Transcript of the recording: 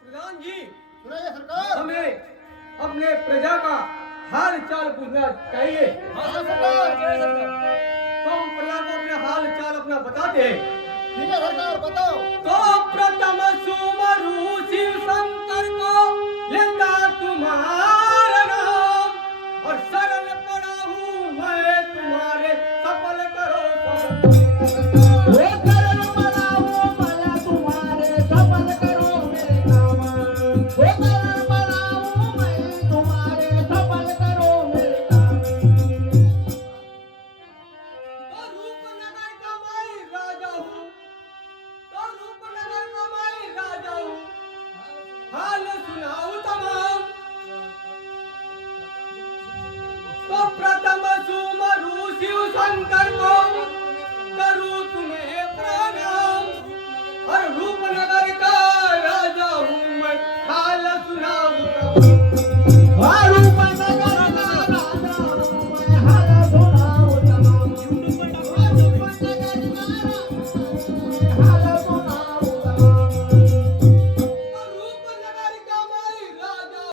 प्रधान जी, सरकार। हमें अपने प्रजा का हाल चाल पूछना चाहिए। तो हम प्रजा को अपने हाल चाल अपना बताते हैं। ठीक है सरकार, बताओ। तो प्रथम सुमरु शिव शंकर को लेता तुम्हारा नाम, और शरण पड़ा हूँ मैं तुम्हारे, सफल करो सब।